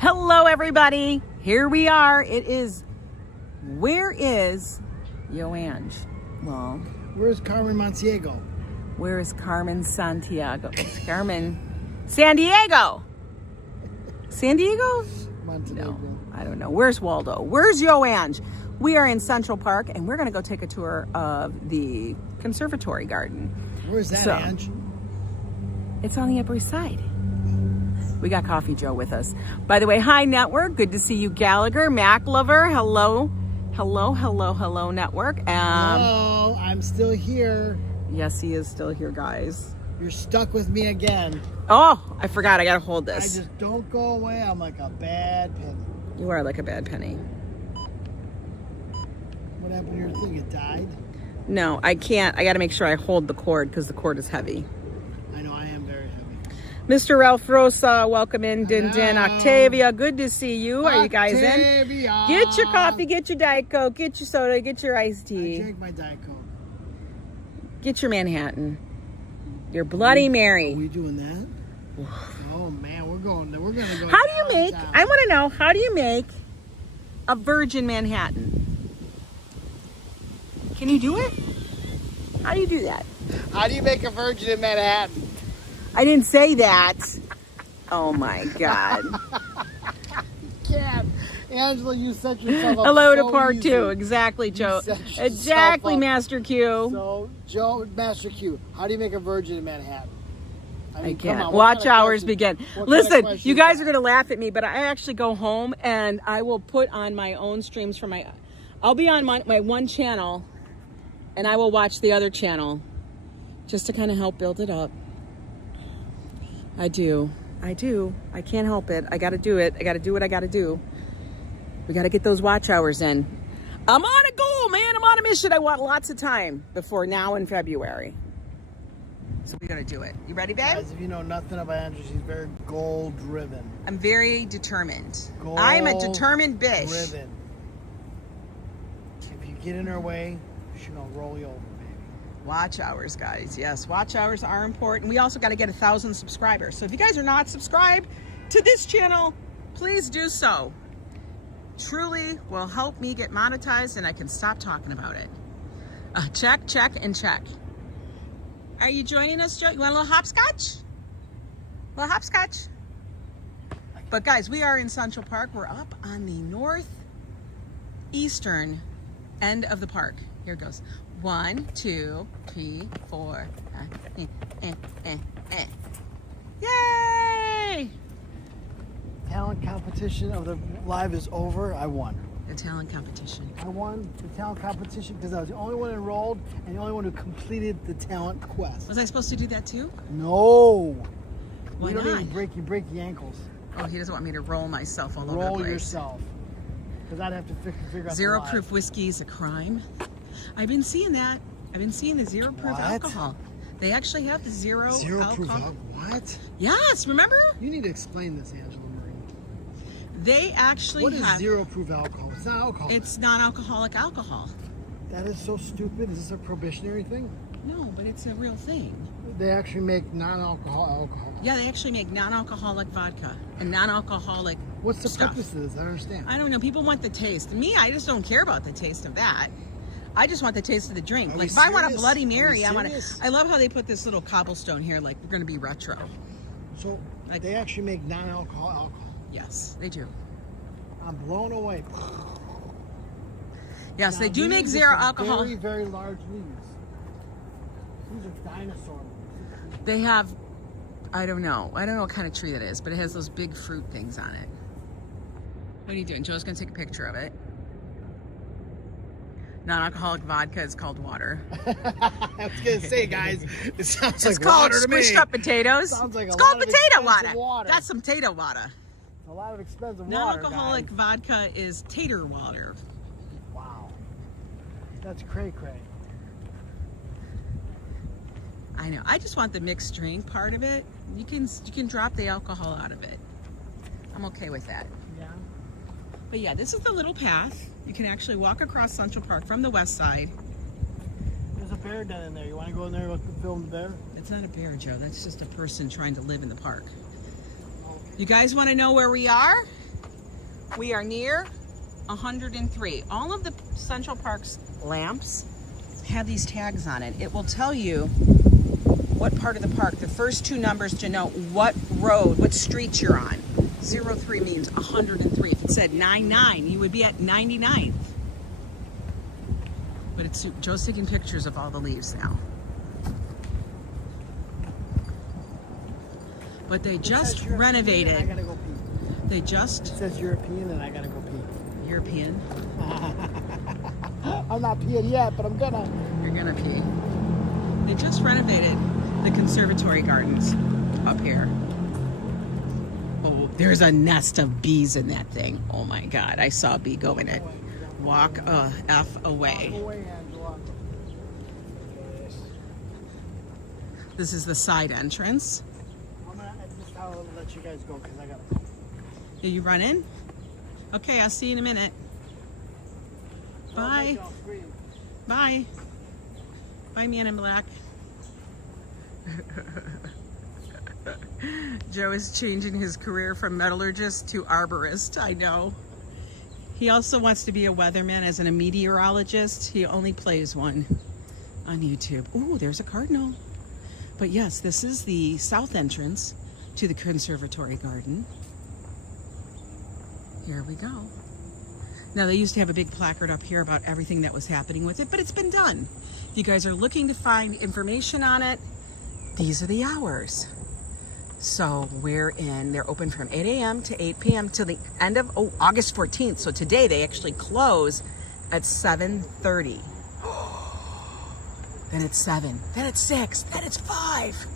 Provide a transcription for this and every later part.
Hello, everybody. Here we are. Where is YoAngNYC? Well, where's Carmen Montiego? Where is Carmen Santiago? San Diego. San Diego? Montenegro. No, I don't know. Where's Waldo? Where's YoAngNYC? We are in Central Park, and we're going to go take a tour of the Conservatory Garden. Where's that, Ange? It's on the Upper East Side. We got Coffee Joe with us. By the way, hi, Network. Good to see you, Gallagher. Mac Lover, hello. Hello, Network. Hello, I'm still here. Yes, he is still here, guys. You're stuck with me again. Oh, I forgot. I got to hold this. I just don't go away. I'm like a bad penny. You are like a bad penny. What happened to your thing? It died? No, I can't. I got to make sure I hold the cord because the cord is heavy. I know, I am very heavy. Mr. Ralph Rosa, welcome in. Din Octavia, good to see you. Are you guys in? Get your coffee, get your Diet Coke, get your soda, get your iced tea. I drank my Diet Coke. Get your Manhattan. Your Bloody Mary. Are we doing that? Oh man, we're gonna go. How do you make? I want to know. How do you make a virgin Manhattan? Can you do it? How do you do that? How do you make a virgin in Manhattan? I didn't say that. Oh my God. You can't. Angela, you set yourself up. Hello so to part easy. 2. Exactly, Joe. Exactly, Master Q. So, Joe, Master Q, how do you make a virgin in Manhattan? I can't. Watch hours begin. Listen, you guys are going to laugh at me, but I actually go home and I will put on my own streams from I'll be on my one channel and I will watch the other channel just to kind of help build it up. I do. I can't help it. I got to do it. I got to do what I got to do. We got to get those watch hours in. I'm on a goal, man. I'm on a mission. I want lots of time before now in February. So we're going to do it. You ready, babe? Guys, if you know nothing about Andrew, she's very goal-driven. I'm very determined. I'm a determined bitch. Driven. If you get in her way, she's going to roll you over, baby. Watch hours, guys. Yes, watch hours are important. We also got to get 1,000 subscribers. So if you guys are not subscribed to this channel, please do so. Truly will help me get monetized and I can stop talking about it. Check, and check. Are you joining us, Joe? You want a little hopscotch? A little hopscotch? But guys, we are in Central Park. We're up on the northeastern end of the park. Here it goes. 1, 2, 3, 4. Yay! Talent competition of the live is over. I won. The talent competition. I won the talent competition because I was the only one enrolled and the only one who completed the talent quest. Was I supposed to do that too? No. Why you don't not? even break your ankles. Oh, he doesn't want me to roll myself all over the place. Roll yourself. Because I'd have to figure out Zero proof whiskey is a crime. I've been seeing that. I've been seeing the zero proof alcohol. They actually have the zero alcohol. Proof alcohol? What? Yes, remember? You need to explain this, Angela. They actually have... What is zero proof alcohol? It's not alcohol. It's non-alcoholic alcohol. That is so stupid. Is this a prohibitionary thing? No, but it's a real thing. They actually make non-alcohol alcohol. Yeah, they actually make non-alcoholic vodka and non-alcoholic What's the stuff. purpose of this? I don't understand. I don't know. People want the taste. Me, I just don't care about the taste of that. I just want the taste of the drink. Like if I want a Bloody Mary, I want to. I love how they put this little cobblestone here. Like we're going to be retro. So like, they actually make non-alcohol alcohol. Yes, they do. I'm blown away. Yes, now, they do make zero alcohol. Very, very large leaves. These are dinosaur leaves. They have, I don't know what kind of tree that is, but it has those big fruit things on it. What are you doing? Joe's going to take a picture of it. Non-alcoholic vodka is called water. I was going to say, guys, it sounds like called water to me. squished up potatoes. Sounds like it's called potato water. water. That's some potato water. A lot of expensive water. Non-alcoholic vodka is tater water. Wow. That's cray-cray. I know. I just want the mixed drink part of it. You can drop the alcohol out of it. I'm okay with that. Yeah. But yeah, this is the little path. You can actually walk across Central Park from the west side. There's a bear down in there. You want to go in there and film the bear? It's not a bear, Joe. That's just a person trying to live in the park. You guys want to know where we are? We are near 103. All of the Central Park's lamps have these tags on it. It will tell you what part of the park, the first two numbers denote what road, what street you're on. 03 means 103. If it said 99, you would be at 99th. But it's Joe's taking pictures of all the leaves now. But they just renovated. I gotta go pee. They just. It says European and I gotta go pee. European. I'm not peeing yet, but I'm gonna. You're gonna pee. They just renovated the Conservatory Gardens up here. Oh, there's a nest of bees in that thing. Oh my God, I saw a bee go in it. Walk a F away. Walk away, Angela. This is the side entrance. I'll let you guys go because I gotta. Are you running? Okay, I'll see you in a minute. Bye. Bye. Bye, man in black. Joe is changing his career from metallurgist to arborist. I know. He also wants to be a weatherman as a meteorologist. He only plays one on YouTube. Ooh, there's a cardinal. But yes, this is the south entrance to the Conservatory Garden. Here we go. Now, they used to have a big placard up here about everything that was happening with it, but it's been done. If you guys are looking to find information on it, these are the hours. So they're open from 8 a.m. to 8 p.m. till the end of August 14th. So today they actually close at 7:30. Then it's 7, then it's 6, then it's 5.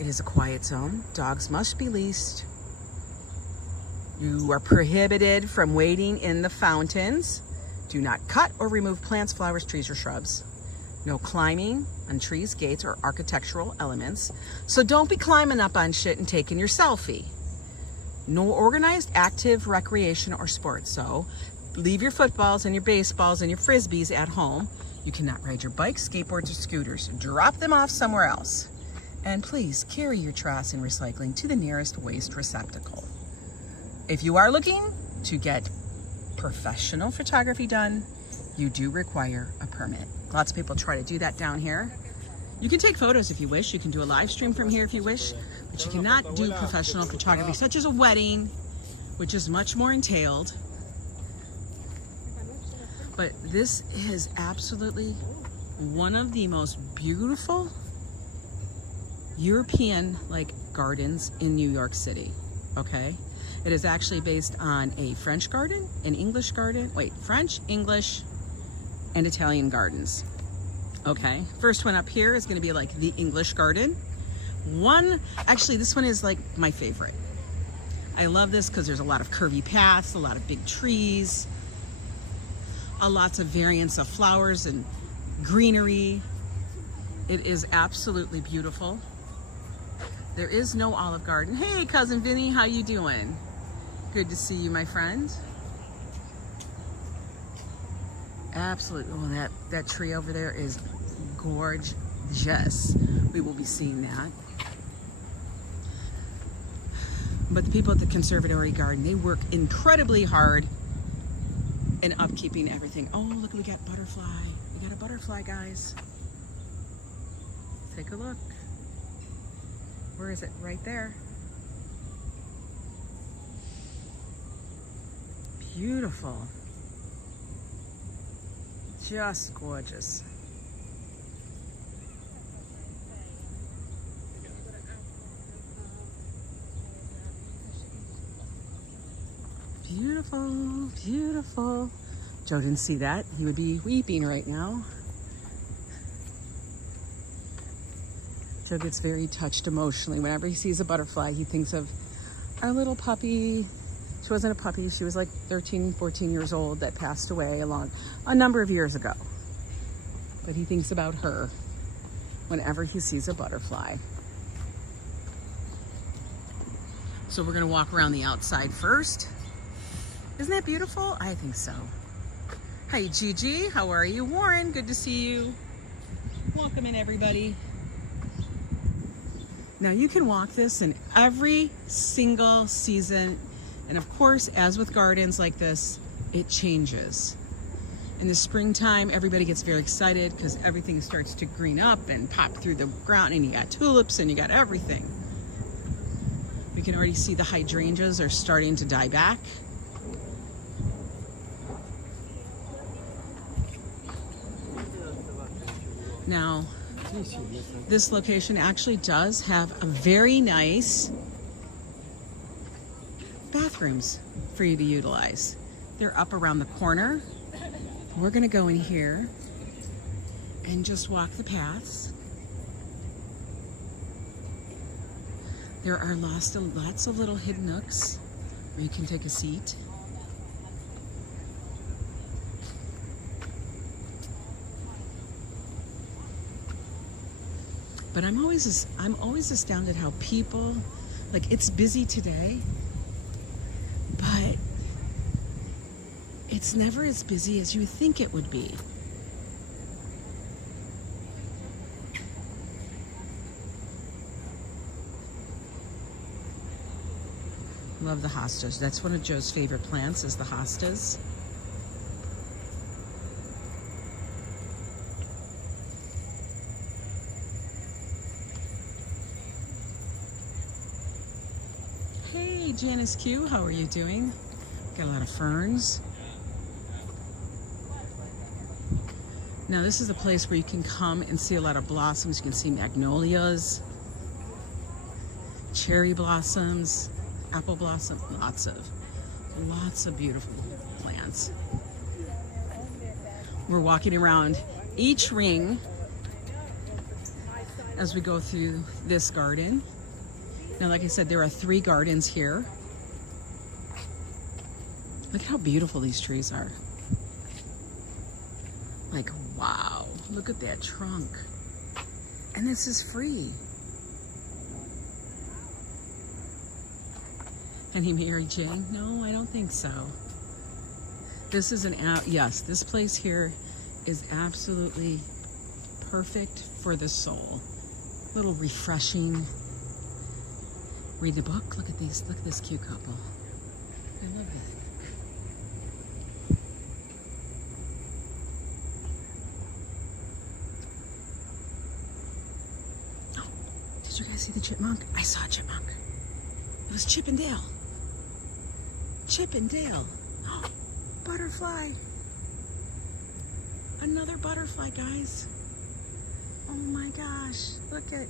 It is a quiet zone. Dogs must be leased. You are prohibited from wading in the fountains. Do not cut or remove plants, flowers, trees, or shrubs. No climbing on trees, gates, or architectural elements. So don't be climbing up on shit and taking your selfie. No organized active recreation or sports. So leave your footballs and your baseballs and your frisbees at home. You cannot ride your bikes, skateboards, or scooters. Drop them off somewhere else. And please carry your trash and recycling to the nearest waste receptacle. If you are looking to get professional photography done, you do require a permit. Lots of people try to do that down here. You can take photos if you wish. You can do a live stream from here if you wish, but you cannot do professional photography, such as a wedding, which is much more entailed. But this is absolutely one of the most beautiful European-like gardens in New York City, okay? It is actually based on a French garden, an English garden, French, English, and Italian gardens, okay? First one up here is gonna be like the English garden. Actually, this one is like my favorite. I love this because there's a lot of curvy paths, a lot of big trees, lots of variants of flowers and greenery. It is absolutely beautiful. There is no Olive Garden. Hey, Cousin Vinny, how you doing? Good to see you, my friend. Absolutely. Oh, that tree over there is gorgeous. We will be seeing that. But the people at the Conservatory Garden, they work incredibly hard in upkeeping everything. Oh, look, we got butterfly. We got a butterfly, guys. Take a look. Where is it? Right there. Beautiful. Just gorgeous. Beautiful, beautiful. Joe didn't see that. He would be weeping right now. Joe gets very touched emotionally. Whenever he sees a butterfly, he thinks of our little puppy. She wasn't a puppy. She was like 13, 14 years old that passed away a number of years ago. But he thinks about her whenever he sees a butterfly. So we're gonna walk around the outside first. Isn't that beautiful? I think so. Hi, Gigi. How are you? Warren, good to see you. Welcome in, everybody. Now you can walk this in every single season And of course, as with gardens like this, it changes. In the springtime, everybody gets very excited because everything starts to green up and pop through the ground, and you got tulips and you got everything. We can already see the hydrangeas are starting to die back. Now, this location actually does have a very nice bathrooms for you to utilize. They're up around the corner. We're gonna go in here and just walk the paths. There are lots of little hidden nooks where you can take a seat. But I'm always astounded how people, like, it's busy today, but it's never as busy as you think it would be. Love the hostas. That's one of Joe's favorite plants, is the hostas. Hey, Janice Q, how are you doing? Got a lot of ferns. Now this is a place where you can come and see a lot of blossoms. You can see magnolias, cherry blossoms, apple blossom, lots of beautiful plants. We're walking around each ring as we go through this garden. Now, like I said, there are 3 gardens here. Look how beautiful these trees are. Like, wow, look at that trunk. And this is free. Any Mary Jane? No, I don't think so. This is yes, this place here is absolutely perfect for the soul. A little refreshing. Read the book. Look at these. Look at this cute couple. I love it. Oh, did you guys see the chipmunk? I saw a chipmunk. It was Chip and Dale. Chip and Dale. Oh, butterfly. Another butterfly, guys. Oh my gosh. Look at.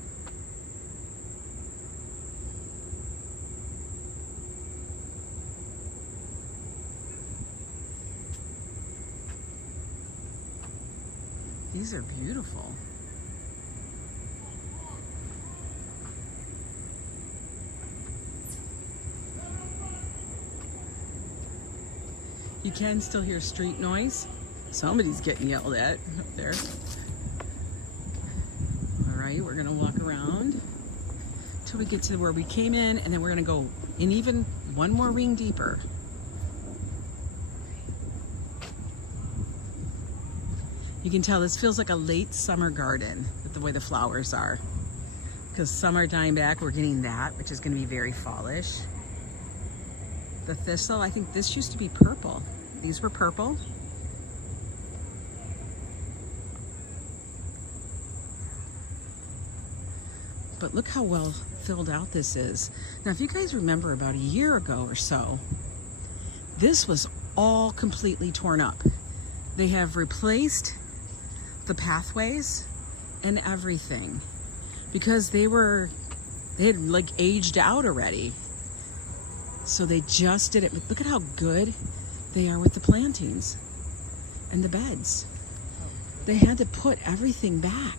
These are beautiful. You can still hear street noise. Somebody's getting yelled at up there. All right, we're gonna walk around till we get to where we came in, and then we're gonna go in even one more ring deeper. You can tell this feels like a late summer garden with the way the flowers are. Because summer dying back, we're getting that, which is gonna be very fallish. The thistle, I think this used to be purple. These were purple. But look how well filled out this is. Now, if you guys remember about a year ago or so, this was all completely torn up. They have replaced the pathways and everything because they had like aged out already. So they just did it. Look at how good they are with the plantings and the beds. They had to put everything back,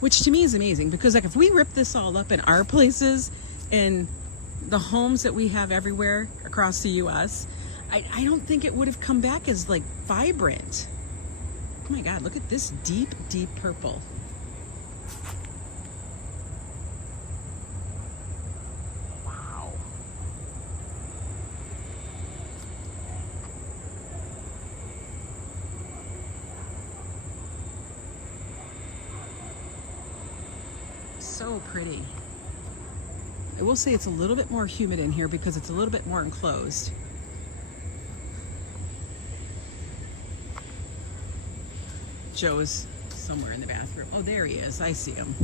which to me is amazing because, like, if we rip this all up in our places and the homes that we have everywhere across the US, I don't think it would have come back as like vibrant. Oh my God, look at this deep, deep purple. Wow. So pretty. I will say it's a little bit more humid in here because it's a little bit more enclosed. Joe is somewhere in the bathroom. Oh, there he is. I see him.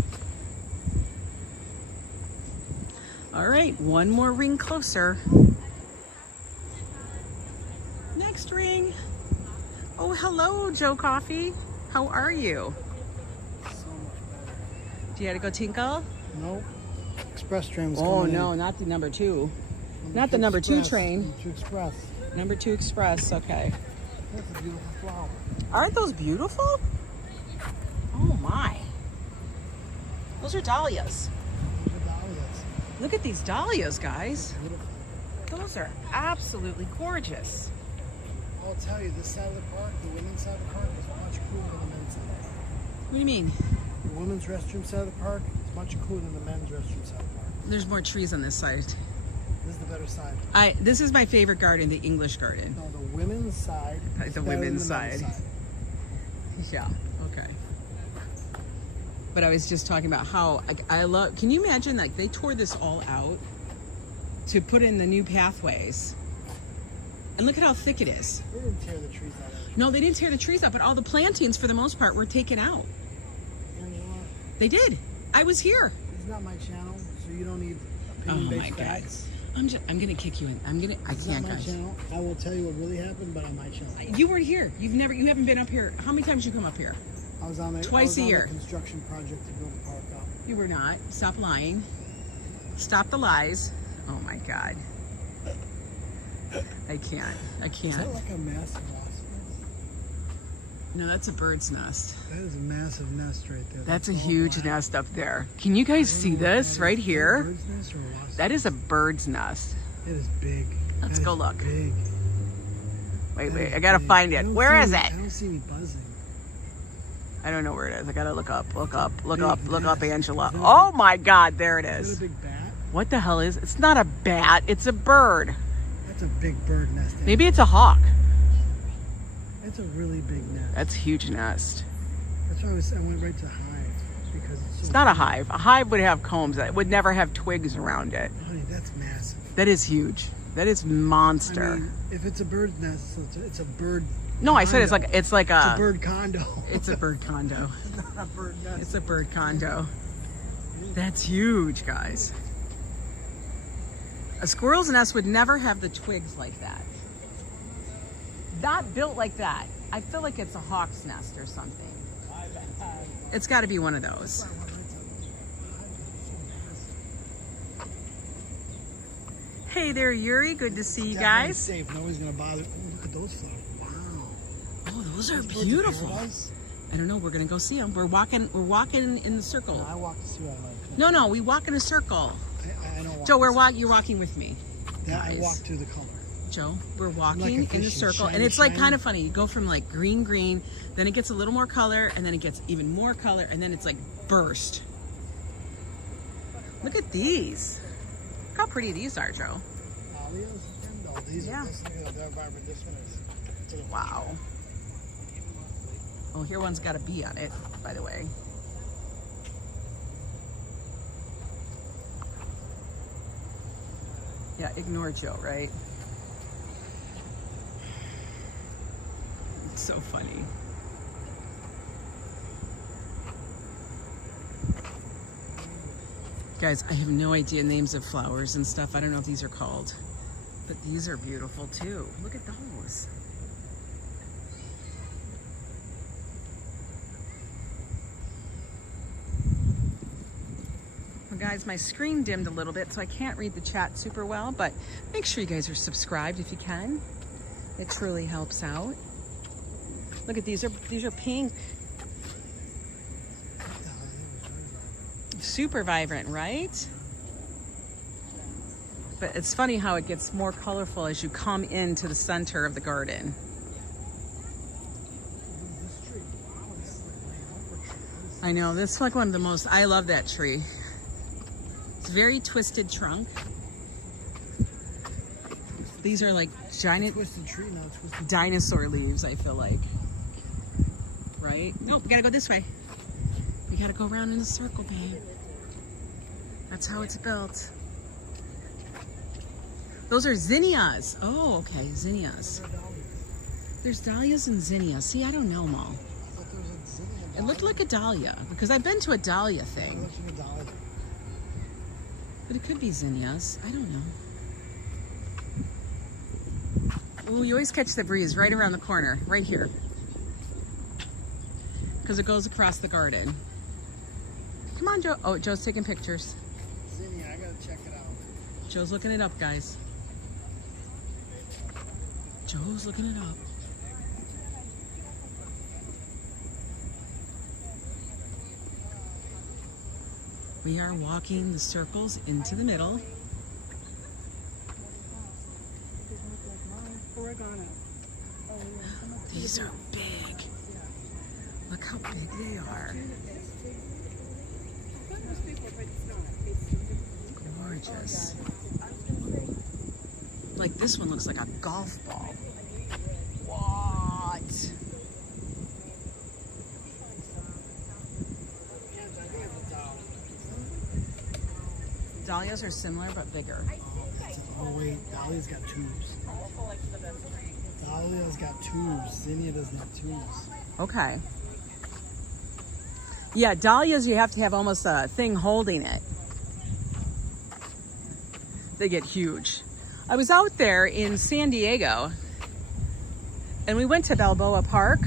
All right, one more ring closer. Next ring. Oh, hello, Joe Coffee. How are you? So much better. Do you have to go tinkle? Nope. Express train was Oh, coming no, in. not the number 2. Not the number 2 train. Number 2 Express. Number 2 Express, okay. That's a beautiful flower. Aren't those beautiful? Oh my. Those are dahlias. Those are dahlias. Look at these dahlias, guys. Beautiful. Those are absolutely gorgeous. I'll tell you, this side of the park, the women's side of the park, is much cooler than the men's side. What do you mean? The women's restroom side of the park is much cooler than the men's restroom side of the park. There's more trees on this side. This is the better side. This is my favorite garden, the English garden. No, the women's side is The better women's than the men's side. Yeah, okay. But I was just talking about how I love, can you imagine, like, they tore this all out to put in the new pathways. And look at how thick it is. They didn't tear the trees out of it. No, they didn't tear the trees out, but all the plantings, for the most part, were taken out. Angela, They did. I was here. this is not my channel, so you don't need Oh my opinion-based God. facts. I'm gonna kick you in. I It's can't, not my guys. channel. I will tell you what really happened, but on my channel. You weren't here. You haven't been up here. How many times you come up here? I was on Twice a year. construction project to build the park up. You were not. Stop lying. Stop the lies. Oh my God. I can't. I Is can't. that like a massive wasp nest? No, that's a bird's nest. That is a massive nest right there. That's a all huge black. nest up there. Can you guys see this Is right that a here? bird's nest or a wasp That nest? is a bird's nest. It is big. Let's That go is look. Big. Wait, That is I gotta big. find I it. don't Where see is any- it? I don't see any buzzing. I don't know where it is. I gotta look up, look up, look Big up, look up, nest. Angela. Is that a Oh my God, there it Is is. that a big bat? What the hell is? It's not a bat. It's a bird. That's a big bird nest. Maybe it's a hawk. It's a really big nest. That's a huge nest. That's why I went right to hive because it's so It's not a big. hive. A hive would have combs. It would never have twigs around it. Honey, that's massive. That is huge. That is monster. I mean, if it's a bird's nest, it's a bird. No, I said it's condo. like It's a a bird condo. it's a bird condo. It's not a bird nest. It's a bird condo. That's huge, guys. A squirrel's nest would never have the twigs like that. Not built like that. I feel like it's a hawk's nest or something. It's got to be one of those. Hey there, Yuri. Good to see you Definitely guys. safe. Nobody's gonna bother. Ooh, look at those flowers. Wow. Oh, those are Those birds of beautiful. paradise? I don't know. We're gonna go see them. We're walking in the circle. No, I walked to see what I like. No, we walk in a circle. I don't walk. Joe, to you're walking with me. see. Yeah, I guys. walked to the color. Joe, we're like walking a in fish, a circle, and shiny, it's like shiny. kind of funny. You go from like green, then it gets a little more color, and then it gets even more color, and then it's like burst. Look at these. Look how pretty these are, Joe. Dahlias? No, these Yeah. are they're vibrant. This one is. It's a Wow. Oh, here one's got a bee on it, by the way. Yeah, ignore Joe, right? It's so funny. Guys, I have no idea names of flowers and stuff. I don't know if these are called, but these are beautiful too. Look at those. Well, guys, my screen dimmed a little bit, so I can't read the chat super well, but make sure you guys are subscribed if you can. It truly helps out. Look at these are pink. Super vibrant, right? But it's funny how it gets more colorful as you come into the center of the garden. I know, that's like one of the most, I love that tree. It's very twisted trunk. These are like giant Twisted tree now. Twisted. dinosaur leaves, I feel like. Right? Nope, we gotta go this way. We gotta go around in a circle, babe. That's how it's built. Those are zinnias. Oh, okay, zinnias. There's dahlias and zinnias. See, I don't know them all. It looked like a dahlia because I've been to a dahlia thing. But it could be zinnias. I don't know. Ooh, you always catch the breeze right around the corner, right here. Because it goes across the garden. Come on, Joe. Oh, Joe's taking pictures. Zinnia, I gotta check it out. Joe's looking it up, guys. Joe's looking it up. We are walking the circles into the middle. These are big. Look how big they are. Gorgeous. Like this one looks like a golf ball. What? Dahlias are similar but bigger. Oh wait, Dahlia's got tubes. Dahlia's got tubes. Zinnia doesn't have tubes. Okay. Yeah, dahlias you have to have almost a thing holding it. They get huge. I was out there in San Diego and we went to Balboa Park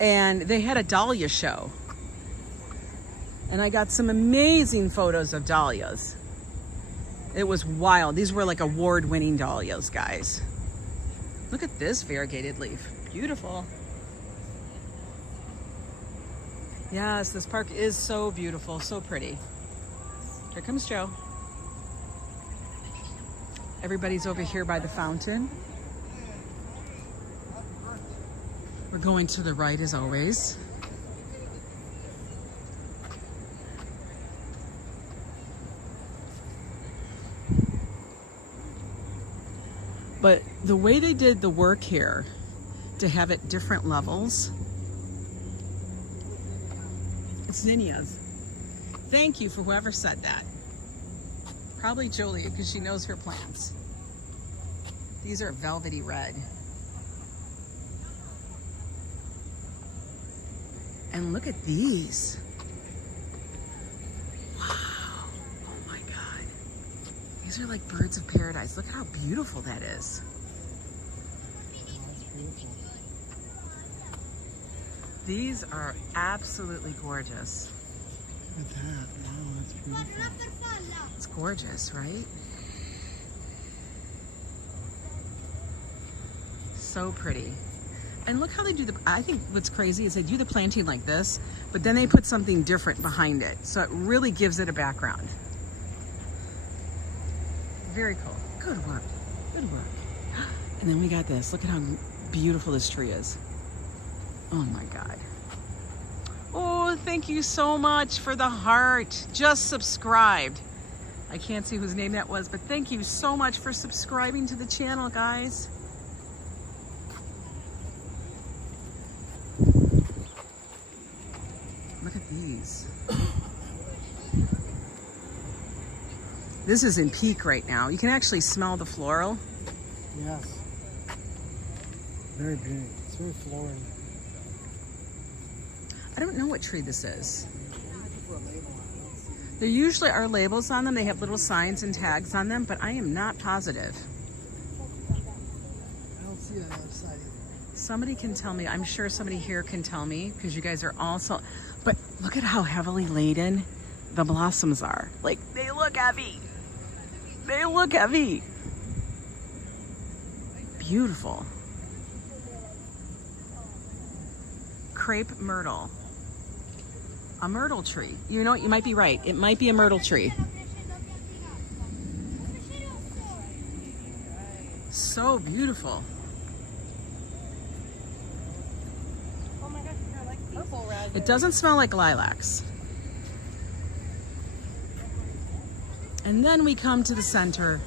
and they had a dahlia show. And I got some amazing photos of dahlias. It was wild. These were like award-winning dahlias, guys. Look at this variegated leaf. Beautiful. Yes, this park is so beautiful, so pretty. Here comes Joe. Everybody's over here by the fountain. We're going to the right as always. But the way they did the work here to have it different levels, it's zinnias. Thank you for whoever said that. Probably Julie, because she knows her plants. These are velvety red. And look at these. Wow. Oh my God. These are like birds of paradise. Look how beautiful that is. That's beautiful. These are absolutely gorgeous. Look at that. Wow, that's beautiful. It's gorgeous, right? So pretty. And look how they do I think what's crazy is they do the planting like this, but then they put something different behind it. So it really gives it a background. Very cool. Good work. Good work. And then we got this. Look at how beautiful this tree is. Oh my God. Oh, thank you so much for the heart. Just subscribed. I can't see whose name that was, but thank you so much for subscribing to the channel, guys. Look at these. This is in peak right now. You can actually smell the floral. Yes. Very big. It's very floral. I don't know what tree this is. There usually are labels on them. They have little signs and tags on them, but I am not positive. I don't see it on the other side either. Somebody can tell me. I'm sure somebody here can tell me because you guys are also, but look at how heavily laden the blossoms are. Like, they look heavy. They look heavy. Beautiful. Crepe myrtle. A myrtle tree. You know what? You might be right. It might be a myrtle tree. So beautiful. Oh my gosh, they're like purple raspberries. It doesn't smell like lilacs. And then we come to the center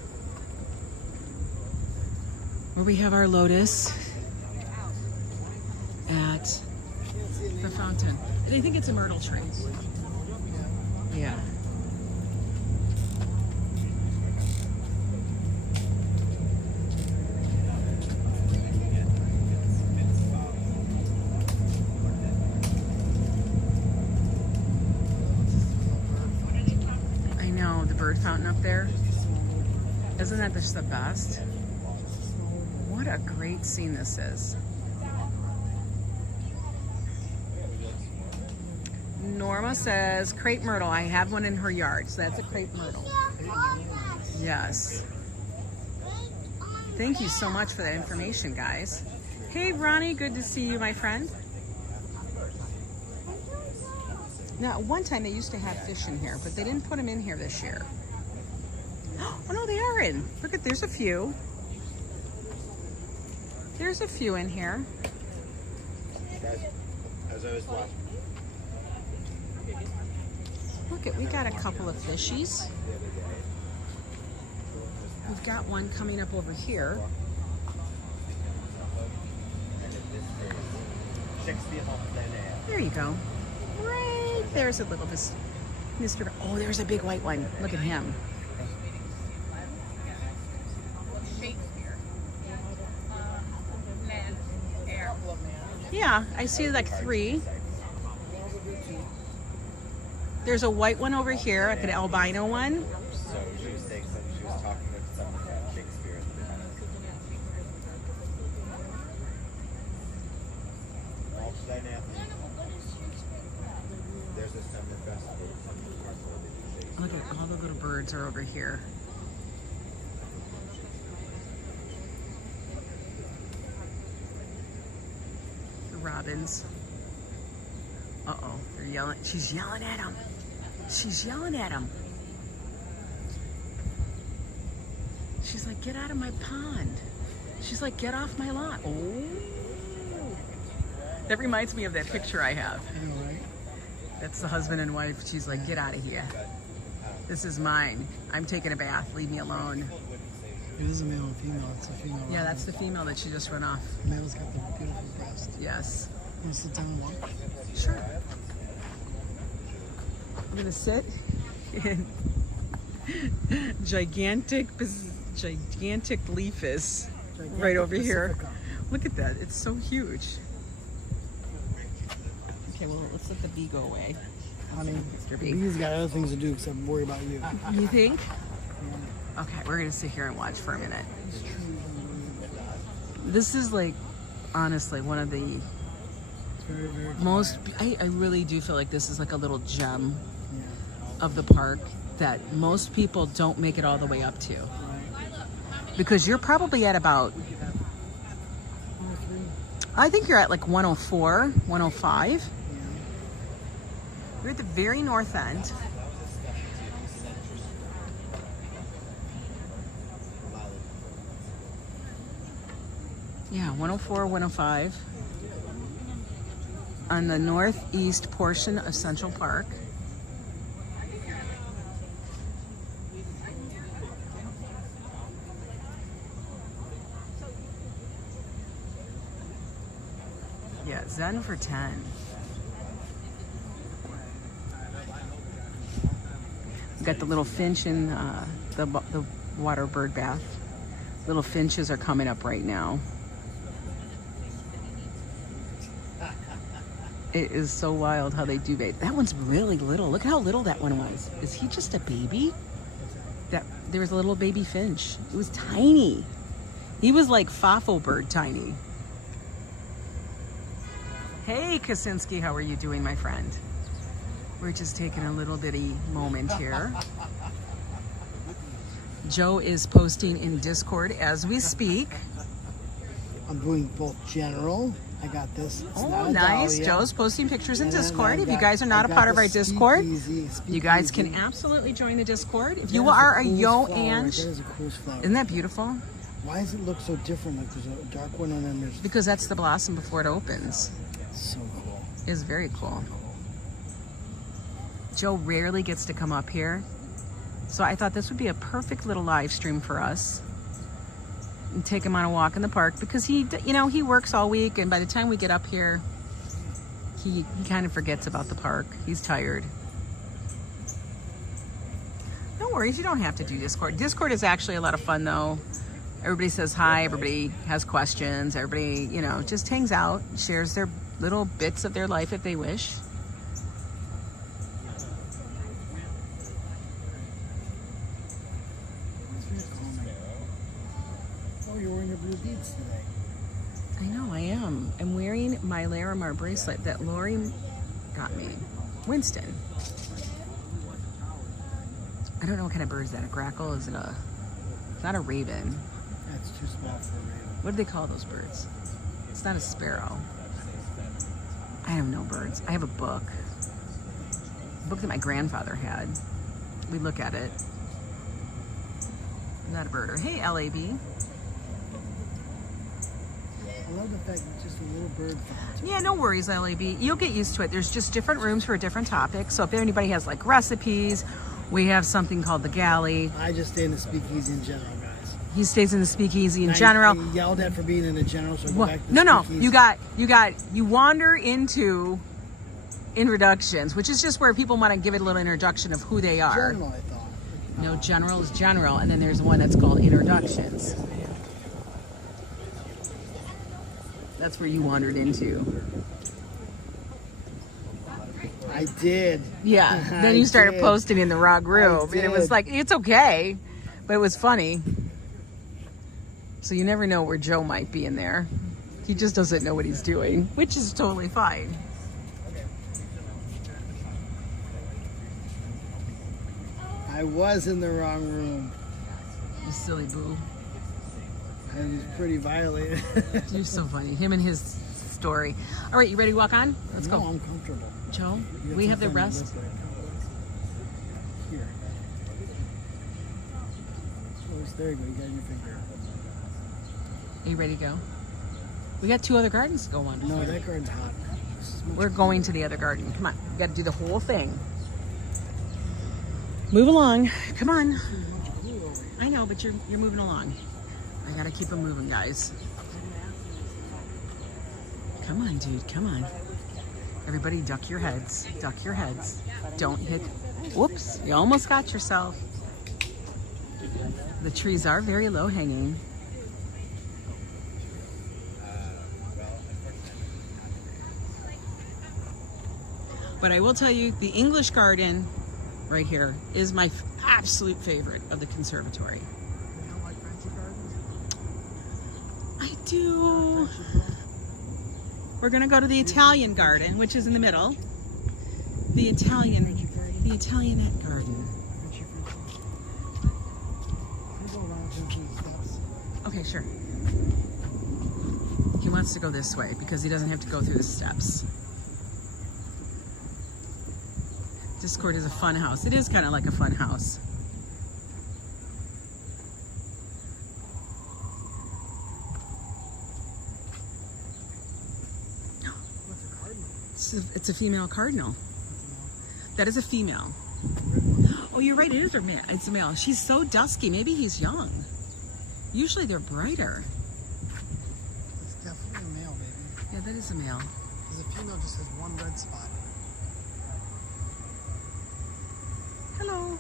where we have our lotus at the fountain. And I think it's a myrtle tree. Yeah. know, the bird fountain up there. Isn't that just the best? What a great scene this is. Norma says crepe myrtle. I have one in her yard, so that's a crepe myrtle. Yes. Thank you so much for that information, guys. Hey, Ronnie, good to see you, my friend. Now, one time they used to have fish in here, but they didn't put them in here this year. Oh no, they are in. Look at, there's a few. There's a few in here. Look at, we got a couple of fishies. We've got one coming up over here. There you go. Right there's a little Mr. Oh, there's a big white one. Look at him. Yeah, I see like 3. There's a white one over here, like an albino one. So she was saying something, she was talking with someone about Shakespeare at the time. There's a summer festival. Look at all the little birds are over here. The robins. Uh-oh, they're yelling. She's yelling at him. She's yelling at him. She's like, get out of my pond. She's like, get off my lawn. Oh. That reminds me of that picture I have. I know, right? That's the husband and wife. She's like, get out of here. This is mine. I'm taking a bath. Leave me alone. It is a male and female. It's a female. Yeah, that's the female that she just run off. The male's got the beautiful breast. Yes. You want to sit down and watch? Sure. I'm gonna sit in gigantic leafus right over here. Look at that, it's so huge. Okay, well, let's let the bee go away. Honey, Mr. the B. bee's got other things to do except worry about you. You think? Okay, we're gonna sit here and watch for a minute. This is like, honestly, one of the Very, very most, I really do feel like this is like a little gem of the park that most people don't make it all the way up to. Because you're probably at about, I think you're at like 104, 105. We're at the very north end. Yeah, 104, 105. On the northeast portion of Central Park. Yeah, Zen for 10. We've got the little finch in the water bird bath. Little finches are coming up right now. It is so wild how they do bathe. That one's really little. Look how little that one was. Is he just a baby? There was a little baby finch. It was tiny. He was like Fafo bird tiny. Hey, Kaczynski, how are you doing, my friend? We're just taking a little bitty moment here. Joe is posting in Discord as we speak. I'm doing both general. I got this. It's not Oh, a nice. dahlia. Joe's posting pictures in And then Discord. I If you got- guys are not I a got part of the our Discord, speakeasy. you guys can absolutely join the Discord. If you That is are the a coolest flower right YoAngNYC, there. That is the coolest flower. isn't that beautiful? Why does it look so different? Like there's a dark one and then there's Because that's the blossom before it opens. so cool. It's very cool. Joe rarely gets to come up here, so I thought this would be a perfect little live stream for us. And take him on a walk in the park because he works all week, and by the time we get up here, he kind of forgets about the park. He's tired. No worries, you don't have to do Discord. Discord is actually a lot of fun though. Everybody says hi, everybody has questions, everybody, just hangs out, shares their little bits of their life if they wish. Oh, you're wearing your blue beads today. I know I am. I'm wearing my Larimar bracelet that Lori got me. Winston. I don't know what kind of bird is that. A grackle? Is it a... It's not a raven. That's too small for a raven. What do they call those birds? It's not a sparrow. I have no birds. I have a book. A book that my grandfather had. We look at it. Not a birder. Hey, LAB. I love the fact it's just a little bird font. Yeah, no worries, LAB. You'll get used to it. There's just different rooms for different topics. So if anybody has like recipes, we have something called the galley. I just stay in the speakeasy in general, guys. He stays in the speakeasy in general. I yelled at for being in the general, so I go back to the No. speakeasy. You wander into introductions, which is just where people want to give it a little introduction of who they are. General, I thought. No, general is general, and then there's one that's called introductions. That's where you wandered into. I did. Yeah. Then you started posting in the wrong room, and it was like, it's okay, but it was funny. So you never know where Joe might be in there. He just doesn't know what he's doing, which is totally fine. I was in the wrong room. You silly boo. I was pretty violated. You're so funny. Him and his story. All right, you ready to walk on? Let's go. I'm comfortable. Joe, we have the rest. Here. There you go. You got your finger. Are you ready to go? We got 2 other gardens to go on. No, that garden's hot. We're going to the other garden. Come on. We got to do the whole thing. Move along. Come on. I know, but you're moving along. I got to keep them moving, guys. Come on, dude. Come on. Everybody duck your heads. Duck your heads. Don't hit. Whoops. You almost got yourself. The trees are very low hanging. But I will tell you, the English garden right here is my absolute favorite of the conservatory. You don't like Frenchy gardens? I do. We're gonna go to the Italian garden, which is in the middle. The Italianette garden. Okay, sure. He wants to go this way because he doesn't have to go through the steps. Discord is a fun house. It is kind of like a fun house. It's a female cardinal. That is a female. Oh, you're right. It is a male. It's a male. She's so dusky. Maybe he's young. Usually they're brighter. It's definitely a male, baby. Yeah, that is a male. Because the female just has one red spot. Hello.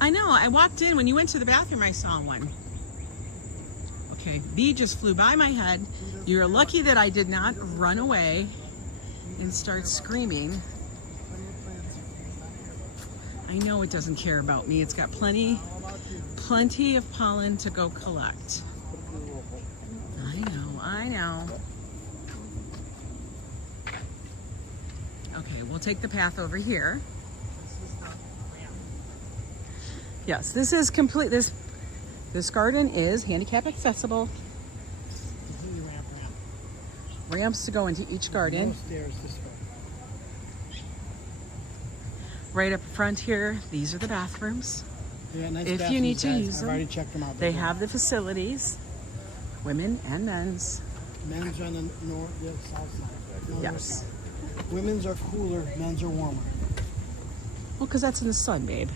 I know. I walked in. When you went to the bathroom, I saw one. Okay, bee just flew by my head. You're lucky that I did not run away and start screaming. I know it doesn't care about me. It's got plenty of pollen to go collect. I know. Okay, we'll take the path over here. Yes, this is complete. This garden is handicap accessible. Ramps to go into each garden. No stairs this way. Right up front here, these are the bathrooms. Yeah, nice If you need to use them, I've already checked them out. they have the facilities, women and men's. Men's on the south side. No, Yes. Women's are cooler, men's are warmer. Well, because that's in the sun, babe.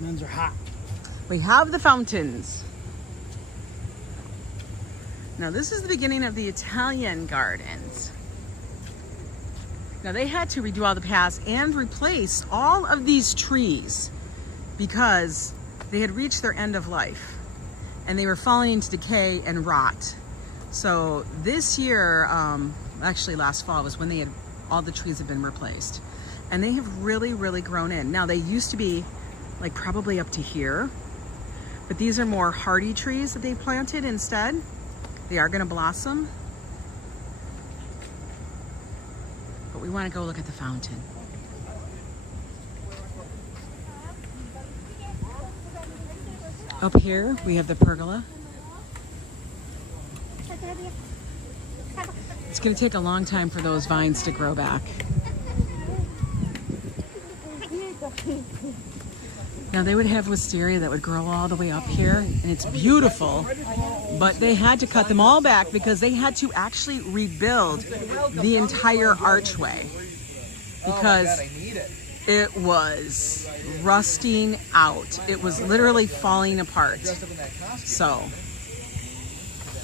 Men's are hot. We have the fountains. Now, this is the beginning of the Italian gardens. Now, they had to redo all the paths and replace all of these trees because they had reached their end of life and they were falling into decay and rot. So this year, actually last fall, was when they had all the trees have been replaced. And they have really, really grown in. Now they used to be like probably up to here, but these are more hardy trees that they planted instead. They are gonna blossom. But we wanna go look at the fountain. Up here, we have the pergola. It's gonna take a long time for those vines to grow back. Now they would have wisteria that would grow all the way up here, and it's beautiful, but they had to cut them all back because they had to actually rebuild the entire archway because it was rusting out. It was literally falling apart. So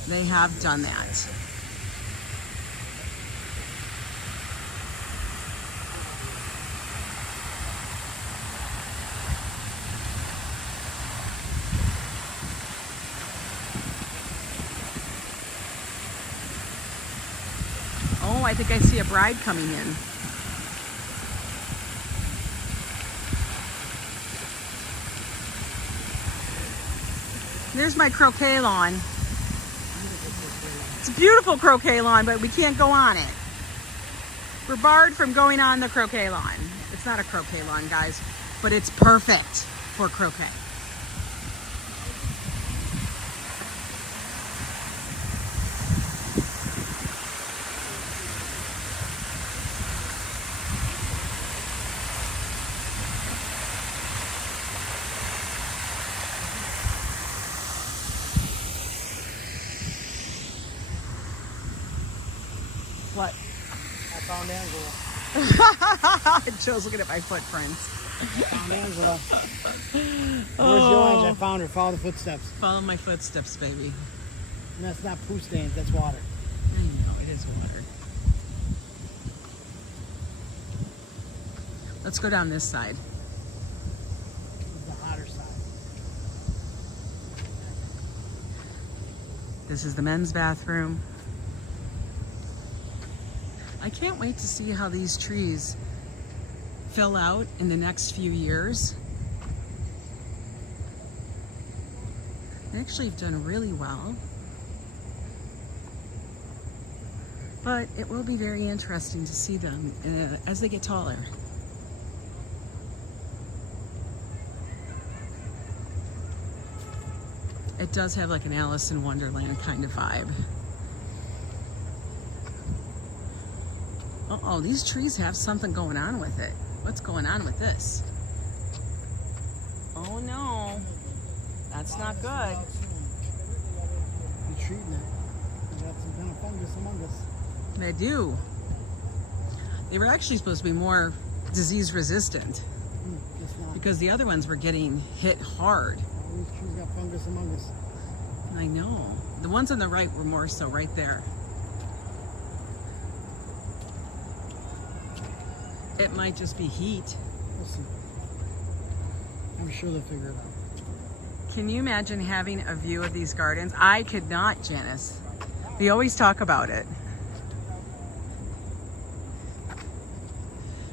they have done that. Oh, I think I see a bride coming in. There's my croquet lawn. It's a beautiful croquet lawn, but we can't go on it. We're barred from going on the croquet lawn. It's not a croquet lawn, guys, but it's perfect for croquet. What? I found Angela. Joe's looking at my footprints. I found Angela. Where's YoAngNYC? I found her. Follow the footsteps. Follow my footsteps, baby. And that's not poo stains, that's water. I know, it is water. Let's go down this side. This is the hotter side. This is the men's bathroom. I can't wait to see how these trees fill out in the next few years. They actually have done really well. But it will be very interesting to see them as they get taller. It does have like an Alice in Wonderland kind of vibe. Uh-oh, these trees have something going on with it. What's going on with this? Oh no, that's not good. You're treating it. You got some kind of fungus among us. They do. They were actually supposed to be more disease resistant Guess not. because the other ones were getting hit hard. All these trees got fungus among us. I know. The ones on the right were more so right there. It might just be heat. We'll see. I'm sure they'll figure it out. Can you imagine having a view of these gardens? I could not, Janice. We always talk about it.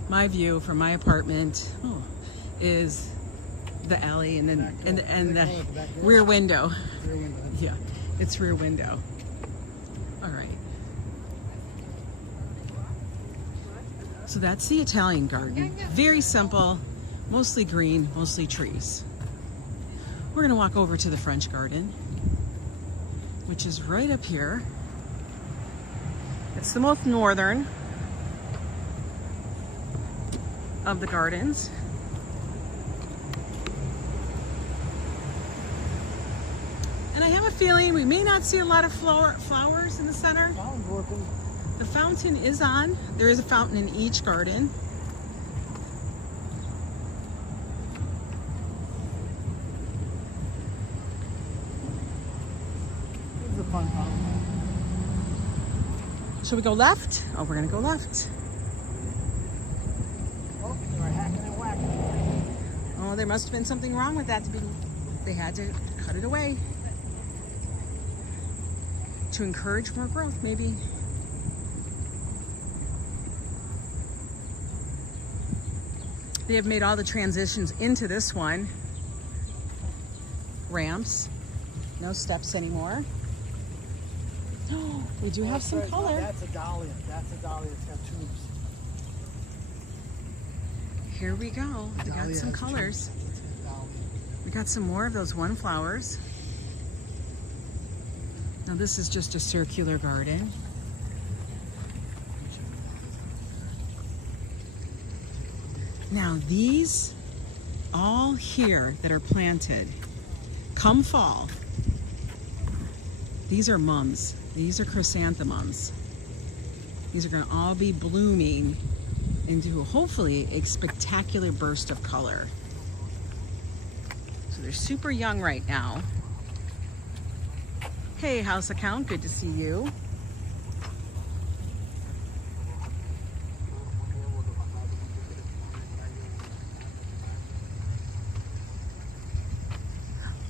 My view from my apartment is the alley and then and the rear window. Rear window. Yeah, it's rear window. All right. So that's the Italian garden. Very simple, mostly green, mostly trees. We're gonna walk over to the French garden, which is right up here. It's the most northern of the gardens. And I have a feeling we may not see a lot of flowers in the center. Fountain's working. The fountain is on. There is a fountain in each garden. This is a fun fountain. Shall we go left? Oh, we're gonna go left. Oh, they were hacking and whacking. Oh, there must have been something wrong with that. They had to cut it away to encourage more growth, maybe. They have made all the transitions into this one. Ramps, no steps anymore. Oh, we do have some color. That's a dahlia. That's a dahlia. It's got tubes. Here we go. We got Dahlia some has colors. tubes. It's a dahlia. We got some more of those one flowers. Now this is just a circular garden. Now these all here that are planted, come fall, these are mums. These are chrysanthemums. These are going to all be blooming into hopefully a spectacular burst of color. So they're super young right now. Hey, House Account, good to see you.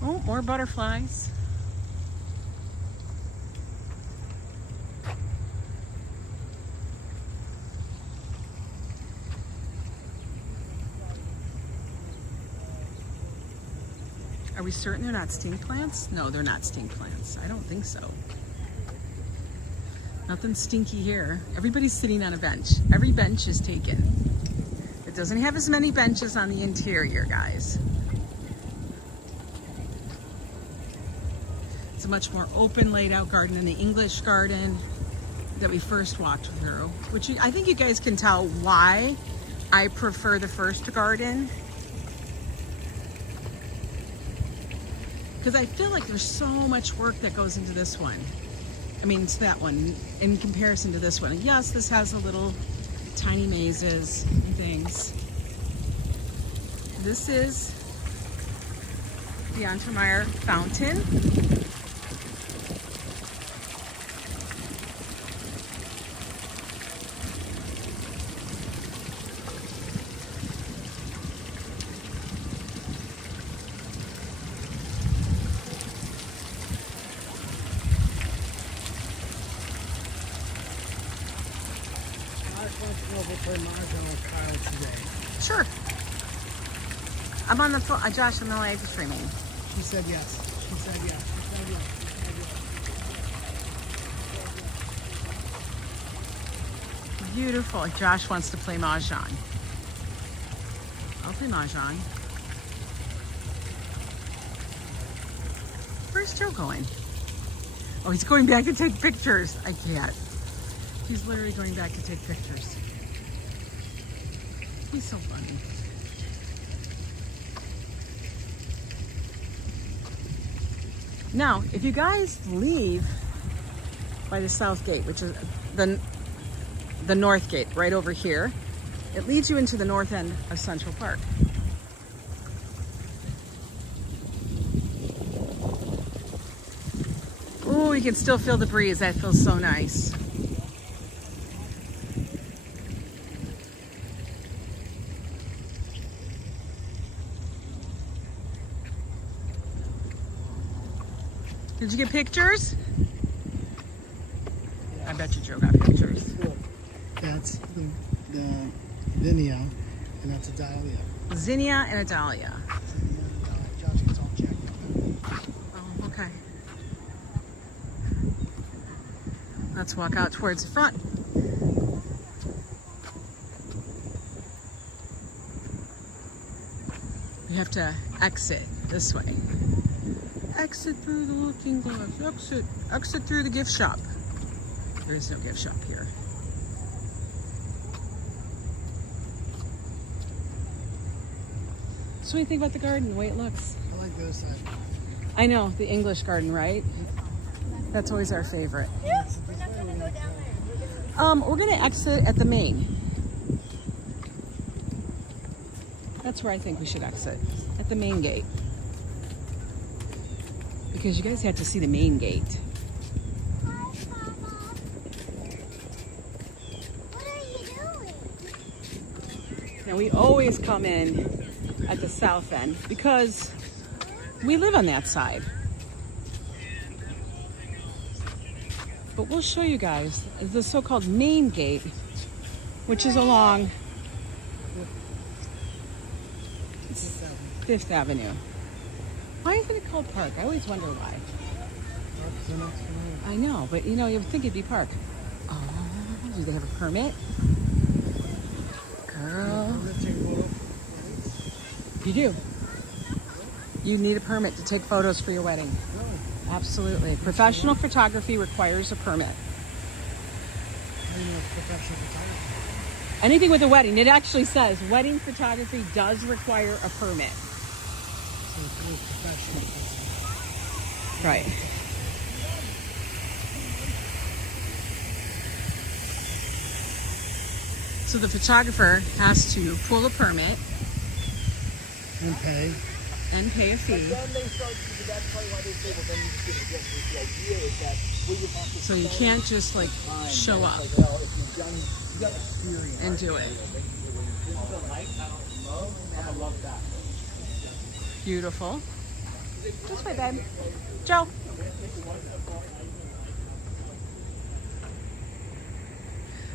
Oh, more butterflies. Are we certain they're not stink plants? No, they're not stink plants. I don't think so. Nothing stinky here. Everybody's sitting on a bench. Every bench is taken. It doesn't have as many benches on the interior, guys. It's a much more open, laid out garden than the English garden that we first walked through, which I think you guys can tell why I prefer the first garden. Because I feel like there's so much work that goes into this one. I mean, it's that one in comparison to this one. And yes, this has a little tiny mazes and things. This is the Untermeyer Fountain. Sure. I'm on the phone. Josh, I'm on live streaming. She said yes. She said yes. She said yes. She said yes. Beautiful. Josh wants to play Mahjong. I'll play Mahjong. Where's Joe going? Oh, he's going back to take pictures. I can't. He's literally going back to take pictures. He's so funny. Now, if you guys leave by the south gate, which is the north gate right over here, it leads you into the north end of Central Park. Ooh, you can still feel the breeze. That feels so nice. Did you get pictures? Yes. I bet you Joe got pictures. Look, that's the zinnia, and that's a dahlia. Zinnia and a dahlia. Josh gets all checked. Oh, okay. Let's walk out towards the front. We have to exit this way. Exit through the looking glass. Exit. Exit through the gift shop. There is no gift shop here. So what do you think about the garden, the way it looks? I like this side. I know, the English garden, right? That's always our favorite. Yeah, we're not gonna go down there. We're gonna exit at the main. That's where I think we should exit, at the main gate. Because you guys have to see the main gate. Hi, Mama. What are you doing? Now we always come in at the south end because we live on that side. But we'll show you guys the so-called main gate, which is along Fifth Avenue. Why isn't it called Park? I always wonder why. I know, but you know, you would think it'd be Park. Oh, do they have a permit? Girl. You do. You need a permit to take photos for your wedding. Absolutely. Professional photography requires a permit. Anything with a wedding, it actually says wedding photography does require a permit. Right. So the photographer has to pull a permit and pay a fee. So you can't just like show up and do it. Beautiful. This way, babe. Joe.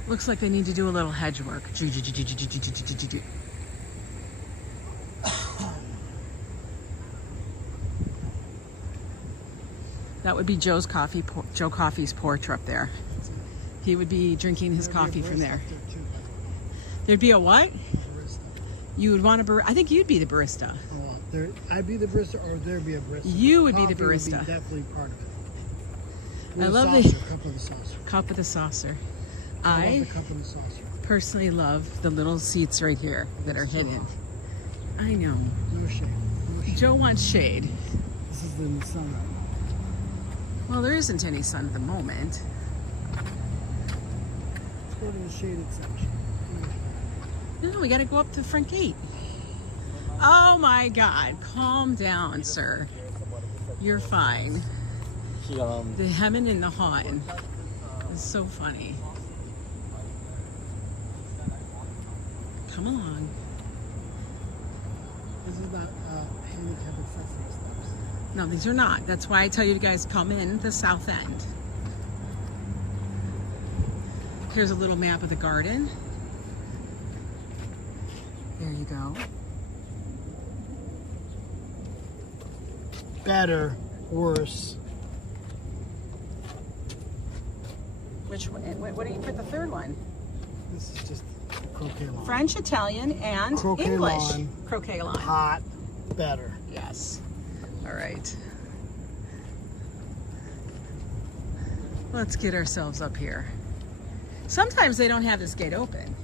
Looks like they need to do a little hedge work. That would be Joe Coffee's porch up there. He would be drinking his coffee from there. There'd be a what? You would want a barista. I think you'd be the barista. Oh, I'd be the barista, or there'd be a barista. You would be the barista. Would be definitely part of it. I love the cup of the saucer. Cup of the saucer. I love the cup of the saucer. Personally love the little seats right here that are hidden. I know. No shade. No shade. Joe wants shade. This is in the sun right now. Well, there isn't any sun at the moment. Let's go to the shaded section. No, we got to go up to the front gate. Oh my God, calm down, sir. You're fine. The hemming and the hawing is so funny. Come along. This is not handicap accessible steps. No, these are not. That's why I tell you guys come in the south end. Here's a little map of the garden. There you go. Better, worse. Which one? What do you put the third one? This is just croquet lawn. French, Italian, and Croquet English. lawn. Croquet lawn. Hot, better. Yes. All right. Let's get ourselves up here. Sometimes they don't have this gate open.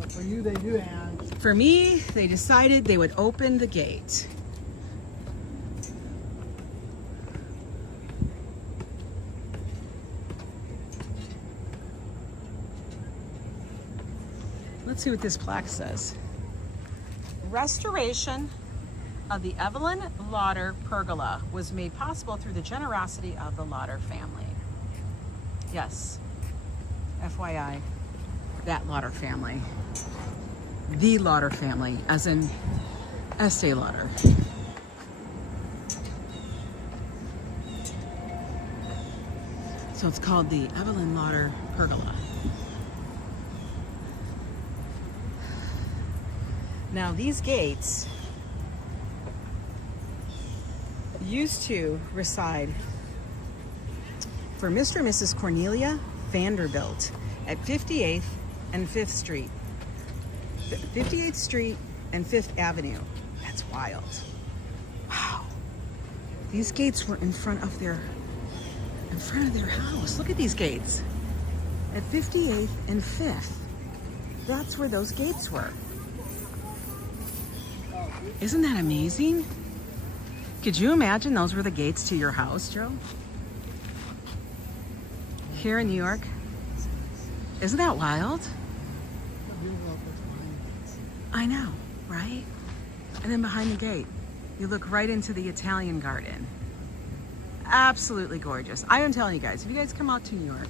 But for you, they do have. For me, they decided they would open the gate. Let's see what this plaque says. Restoration of the Evelyn Lauder pergola was made possible through the generosity of the Lauder family. Yes, FYI, that Lauder family. The Lauder family, as in Estee Lauder. So it's called the Evelyn Lauder pergola. Now these gates used to reside for Mr. and Mrs. Cornelia Vanderbilt at 58th and 5th Street. 58th Street and 5th Avenue. That's wild. Wow. These gates were in front of their house. Look at these gates. At 58th and 5th. That's where those gates were. Isn't that amazing? Could you imagine those were the gates to your house, Joe? Here in New York? Isn't that wild? I know, right? And then behind the gate, you look right into the Italian garden. Absolutely gorgeous. I am telling you guys, if you guys come out to New York,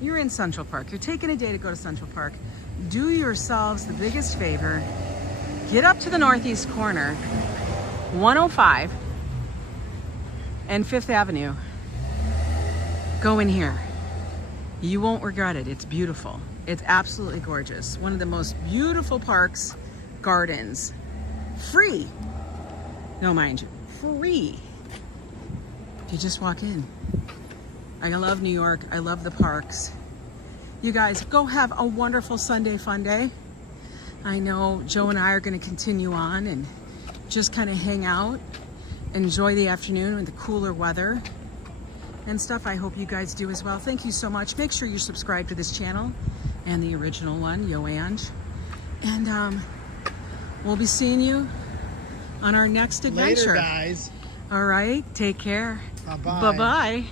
you're in Central Park, you're taking a day to go to Central Park, do yourselves the biggest favor. Get up to the northeast corner, 105 and 5th Avenue. Go in here. You won't regret it. It's beautiful. It's absolutely gorgeous. One of the most beautiful parks, gardens, Free. No, mind you, free. If you just walk in. I love New York. I love the parks. You guys, go have a wonderful Sunday fun day. I know Joe and I are going to continue on and just kind of hang out, enjoy the afternoon with the cooler weather and stuff. I hope you guys do as well. Thank you so much. Make sure you subscribe to this channel and the original one, YoAngNYC. And we'll be seeing you on our next adventure. Later, guys. All right. Take care. Bye-bye. Bye-bye.